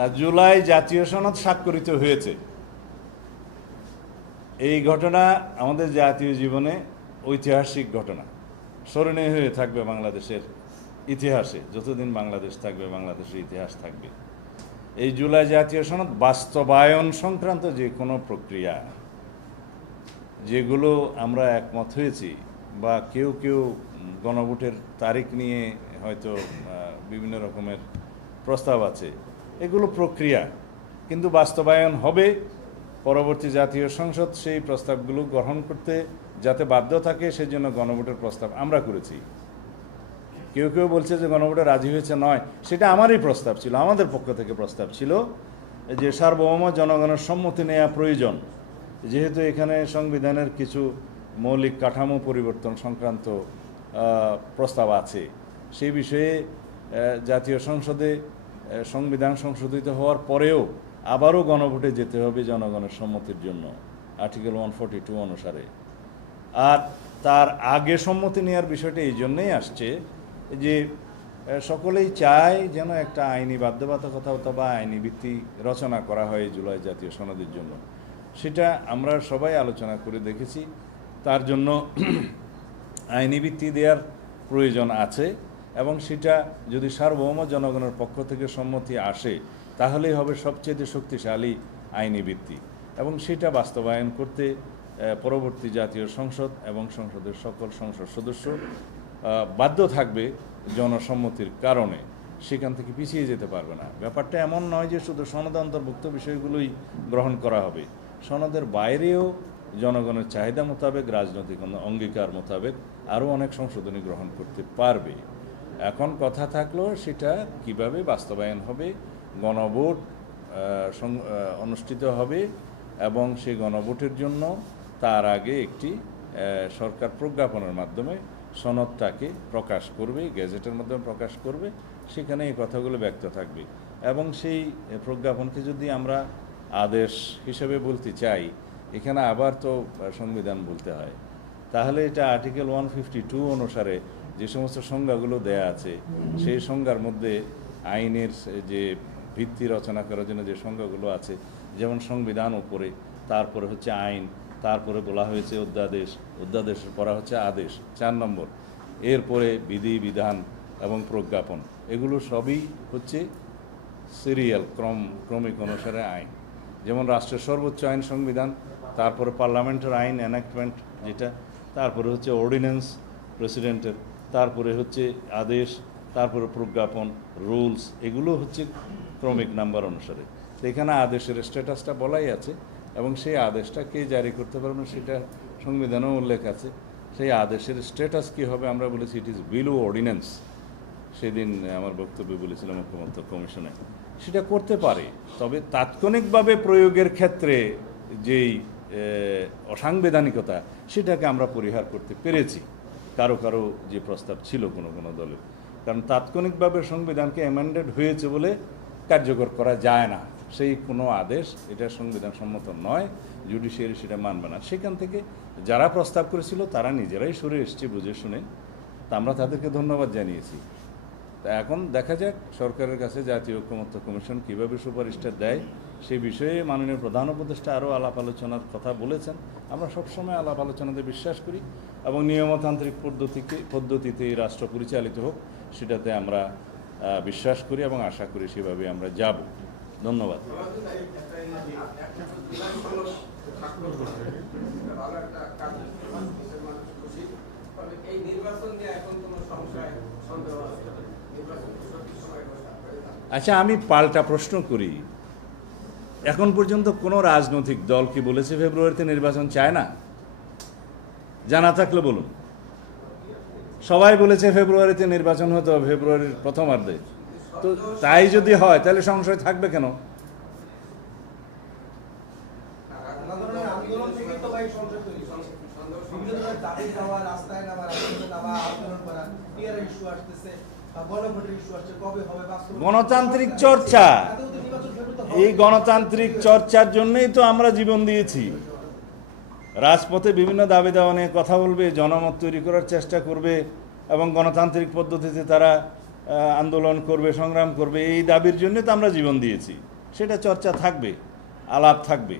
না, জুলাই জাতীয় সনদ স্বাক্ষরিত হয়েছে। এই ঘটনা আমাদের জাতীয় জীবনে ঐতিহাসিক ঘটনা। স্মরণীয় হয়ে থাকবে বাংলাদেশের ইতিহাসে, যতদিন বাংলাদেশ থাকবে, বাংলাদেশের ইতিহাস থাকবে। এই জুলাই জাতীয় সনদ বাস্তবায়ন সংক্রান্ত যে কোনো প্রক্রিয়া, যেগুলো আমরা একমত হয়েছি বা কেউ কেউ গণভোটের তারিখ নিয়ে হয়তো বিভিন্ন রকমের প্রস্তাব আছে এগুলো প্রক্রিয়া। কিন্তু বাস্তবায়ন হবে। পরবর্তী জাতীয় সংসদ সেই প্রস্তাবগুলো গ্রহণ করতে যাতে বাধ্য থাকে, সেজন্য গণভোটের প্রস্তাব আমরা করেছি। কেউ কেউ বলছে যে গণভোটে রাজি হয়েছে নয়, সেটা আমারই প্রস্তাব ছিল, আমাদের পক্ষ থেকে প্রস্তাব ছিল যে সার্বভৌম জনগণের সম্মতি নেওয়া প্রয়োজন। যেহেতু এখানে সংবিধানের কিছু মৌলিক কাঠামো পরিবর্তন সংক্রান্ত প্রস্তাব আছে। সেই বিষয়ে জাতীয় সংসদে সংবিধান সংশোধিত হওয়ার পরেও আবারও গণভোটে যেতে হবে জনগণের সম্মতির জন্য। আর্টিকেল ওয়ান টু অনুসারে। আর তার আগে সম্মতি নেওয়ার বিষয়টা এই জন্যই আসছে যে সকলেই চায় যেন একটা আইনি বাধ্যবাধকতা অথবা আইনি ভিত্তি রচনা করা হয় জুলাই জাতীয় সনদের জন্য। সেটা আমরা সবাই আলোচনা করে দেখেছি। তার জন্য আইনি ভিত্তি দেওয়ার প্রয়োজন আছে। এবং সেটা যদি সার্বভৌম জনগণের পক্ষ থেকে সম্মতি আসে, তাহলেই হবে সবচেয়ে শক্তিশালী আইনি ভিত্তি। এবং সেটা বাস্তবায়ন করতে পরবর্তী জাতীয় সংসদ এবং সংসদের সকল সংসদ সদস্য বাধ্য থাকবে জনসম্মতির কারণে। সেখান থেকে পিছিয়ে যেতে পারবে না। ব্যাপারটা এমন নয় যে শুধু সনদ অন্তর্ভুক্ত বিষয়গুলোই গ্রহণ করা হবে। সনদের বাইরেও জনগণের চাহিদা মোতাবেক, রাজনৈতিক অঙ্গ- অঙ্গীকার মোতাবেক আরও অনেক সংশোধনী গ্রহণ করতে পারবে। এখন কথা থাকল সেটা কীভাবে বাস্তবায়ন হবে, গণভোট অনুষ্ঠিত হবে এবং সেই গণভোটের জন্য তার আগে একটি সরকার প্রজ্ঞাপনের মাধ্যমে সনদটাকে প্রকাশ করবে গ্যাজেটের মাধ্যমে প্রকাশ করবে, সেখানে এই কথাগুলো ব্যক্ত থাকবে। এবং সেই প্রজ্ঞাপনকে যদি আমরা আদেশ হিসেবে বলতে চাই, এখানে আবার তো সংবিধান বলতে হয়। তাহলে এটা আর্টিকেল ওয়ান ফিফটি টু অনুসারে যে সমস্ত সংজ্ঞাগুলো দেয়া আছে, সেই সংজ্ঞার মধ্যে আইনের যে ভিত্তি রচনা করার জন্য যে সংজ্ঞাগুলো আছে, যেমন সংবিধান উপরে, তারপরে হচ্ছে আইন, তারপরে বলা হয়েছে অধ্যাদেশ অধ্যাদেশের পড়া হচ্ছে আদেশ, চার নম্বর। এরপরে বিধি, বিধান এবং প্রজ্ঞাপন, এগুলো সবই হচ্ছে সিরিয়াল, ক্রম, ক্রমিক অনুসারে আইন। যেমন রাষ্ট্রের সর্বোচ্চ আইন সংবিধান, তারপরে পার্লামেন্টের আইন এনাক্টমেন্ট যেটা, তারপরে হচ্ছে অর্ডিন্যান্স প্রেসিডেন্টের তারপরে হচ্ছে আদেশ, তারপরে প্রজ্ঞাপন, রুলস, এগুলো হচ্ছে ক্রমিক নাম্বার অনুসারে। এখানে আদেশের স্ট্যাটাসটা বলাই আছে এবং সেই আদেশটা কে জারি করতে পারবেন সেটা সংবিধানেও উল্লেখ আছে। সেই আদেশের স্ট্যাটাস কী হবে আমরা বলেছি ইট ইজ বিলো অর্ডিন্যান্স সেদিন আমার বক্তব্যে বলেছিলাম ঐক্যমত্য কমিশনে। সেটা করতে পারে, তবে তাৎক্ষণিকভাবে প্রয়োগের ক্ষেত্রে যেই অসাংবিধানিকতা, সেটাকে আমরা পরিহার করতে পেরেছি। কারও কারও যে প্রস্তাব ছিল কোনো কোনো দলের কারণ তাৎক্ষণিকভাবে সংবিধানকে অ্যামেন্ডেড হয়েছে বলে কার্যকর করা যায় না। সেই কোনো আদেশ এটা সংবিধান সম্মত নয় জুডিশিয়ারি সেটা মানবে না। সেখান থেকে যারা প্রস্তাব করেছিল তারা নিজেরাই সরে এসছে বুঝে শুনে। তা আমরা তাদেরকে ধন্যবাদ জানিয়েছি। তা এখন দেখা যাক সরকারের কাছে জাতীয় ঐক্যমত্য কমিশন কীভাবে সুপারিশটা দেয় সেই বিষয়ে মাননীয় প্রধান উপদেষ্টা আরও আলাপ আলোচনার কথা বলেছেন। আমরা সবসময় আলাপ আলোচনাতে বিশ্বাস করি এবং নিয়মতান্ত্রিক পদ্ধতিকে, পদ্ধতিতে রাষ্ট্র পরিচালিত হোক, সেটাতে আমরা বিশ্বাস করি এবং আশা করি সেভাবে আমরা যাব। ধন্যবাদ। এই নির্বাচন নিয়ে এখন সংশয়, সন্দেহ আছে নির্বাচন তো সঠিক সময় ঘোষণা হয়ে যাবে। আচ্ছা আমি পাল্টা প্রশ্ন করি এখন পর্যন্ত কোনো রাজনৈতিক দল কি বলেছে ফেব্রুয়ারিতে নির্বাচন চায় না জানা থাকলে বলুন সবাই বলেছে ফেব্রুয়ারিতে নির্বাচন হতে হবে ফেব্রুয়ারির প্রথমার্ধে তো তাই যদি হয় তাহলে সংশয় থাকবে কেন দাবি দেওয়া, রাস্তায় নামা, রাজপথে নামা, আন্দোলন করা, ইস্যু আসতেছে, গণতান্ত্রিক চর্চা। এই গণতান্ত্রিক চর্চার জন্যই তো আমরা জীবন দিয়েছি। রাজপথে বিভিন্ন দাবি দেওয়া নিয়ে কথা বলবে জনমত তৈরি করার চেষ্টা করবে এবং গণতান্ত্রিক পদ্ধতিতে তারা আন্দোলন করবে সংগ্রাম করবে এই দাবির জন্য তো আমরা জীবন দিয়েছি। সেটা চর্চা থাকবে আলাপ থাকবে।